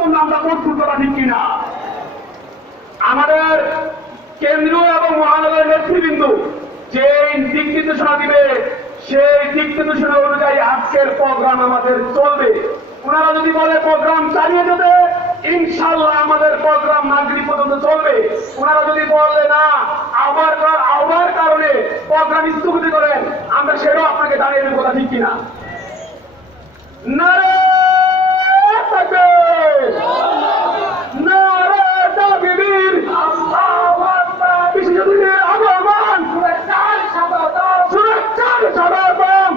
জন্য আমরা প্রস্তুত করা ঠিক কিনা। আমাদের কেন্দ্রীয় এবং মহানগরের নেতৃবৃন্দ যে দিক নির্দেশনা দিবে সেই দিক নির্দেশনা অনুযায়ী আজকের প্রোগ্রাম আমাদের চলবে। ওনারা যদি বলে প্রোগ্রাম চালিয়ে যেতে, ইনশাল্লাহ আমাদের প্রোগ্রাম মাগরিব পর্যন্ত চলবে। ওনারা যদি বলে না আবার কারণে প্রোগ্রাম স্থগিত করেন, আমরা সেটাও আপনাকে জানিয়ে দেব, কথা ঠিক কিনা। নারে তাকবীর, নারে তাকবীর, আল্লাহু আকবার, বিশ্বজিতের আগমন, সুরক্ষার সাধারণ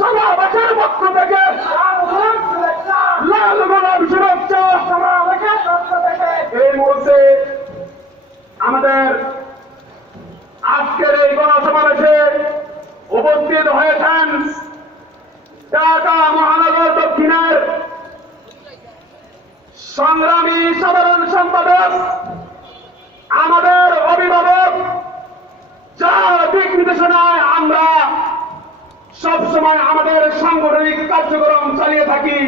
সমাবেশের পক্ষ থেকে লাল গোলাপ সুরক্ষা সমাবেশের পক্ষ থেকে এই মুহূর্তে আমাদের আজকের এই গণসমাবেশে উপস্থিত হয়েছেন ঢাকা মহানগর দক্ষিণের সংগ্রামী সাধারণ সম্পাদক, আমাদের অভিভাবক, যার দিক নির্দেশনায় আমরা সবসময় আমাদের সাংগঠনিক কার্যক্রম চালিয়ে থাকি,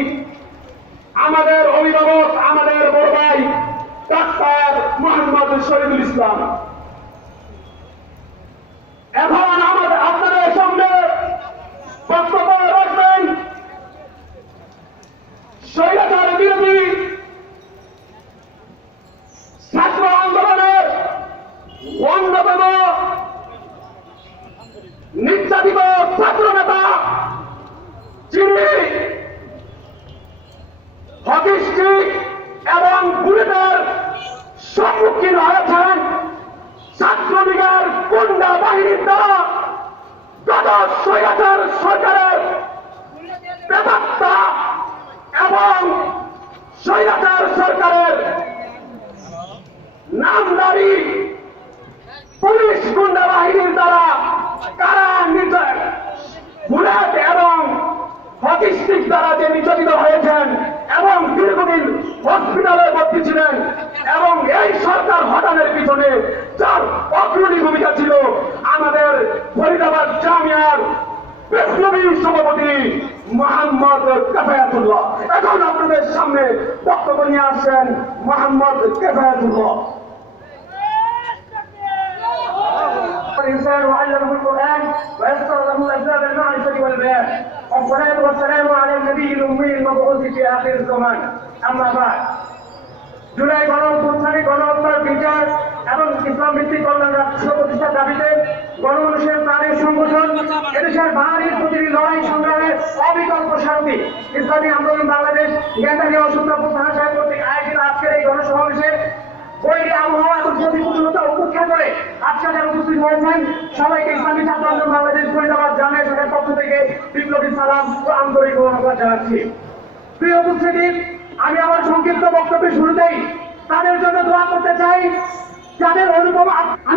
আমাদের অভিভাবক, আমাদের বড় ভাই ডাক্তার মোহাম্মদ শহীদুল ইসলাম। এখন আমাদের আপনাদের সামনে বক্তব্য রাখবেন স্বৈরাচার বিরোধী ছাত্র আন্দোলনের অন্যতম নির্যাতিত ছাত্র নেতা, যিনি হকি স্টিক এবং বুলেটের সম্মুখীন হয়েছেন ছাত্রলীগের গুন্ডা বাহিনীর দ্বারা, গত স্বৈরাচার সরকারের বেপাত্তা এবং স্বৈরাচার সরকারের নামদারি পুলিশ গুন্ডা বাহিনীর দ্বারা কারা বুলেট এবং হকি স্টিক দ্বারা যে নির্যাতিত হয়েছেন এবং দীর্ঘদিন হসপিটালে ভর্তি ছিলেন, এবং এই সরকার হটানোর পিছনে যার অগ্রণী ভূমিকা ছিল আমাদের ফরিদাবাদ জামিয়ার বিপ্লবী সভাপতি মোহাম্মদ কেফায়েতুল্লাহ। এখন আপনাদের সামনে বক্তব্য নিয়ে আসছেন মোহাম্মদ কেফায়েতুল্লাহ। الإنسان وعلمه القرآن ويسر له أسباب المعرفة والبيان، والصلاة والسلام على النبي الأمي المبعوث في آخر الزمان. أما بعد, জুলাই গণঅভ্যুত্থানে গণহত্যার বিচার এবং ইসলাম ভিত্তিক কল্যাণ রাষ্ট্র প্রতিষ্ঠার দাবিতে গণমানুষের প্রাণের সংগঠন এদেশের বাঙালির প্রতিটি লড়াই সংগ্রামের অবিকল্প সারথি ইসলামী আন্দোলন বাংলাদেশ জ্ঞানদারী অসুস্থ প্রধান সাহেব কর্তৃক আয়োজিত আজকের এই গণসমাবেশে বৈরী আবহাওয়া এবং প্রতিকূলতা উপেক্ষা করে আজকে যারা উপস্থিত হয়েছেন সবাইকে ইসলামী ছাত্র আন্দোলন বাংলাদেশ ফরিদাবাদ জামিয়া শাখার পক্ষ থেকে বিপ্লবী সালাম ও আন্তরিক ধন্যবাদ জানাচ্ছি। প্রিয় উপস্থিতি, আমি আমার সংক্ষিপ্ত বক্তব্যের শুরুতেই তাদের জন্য দোয়া করতে চাই, যাদের অনুভব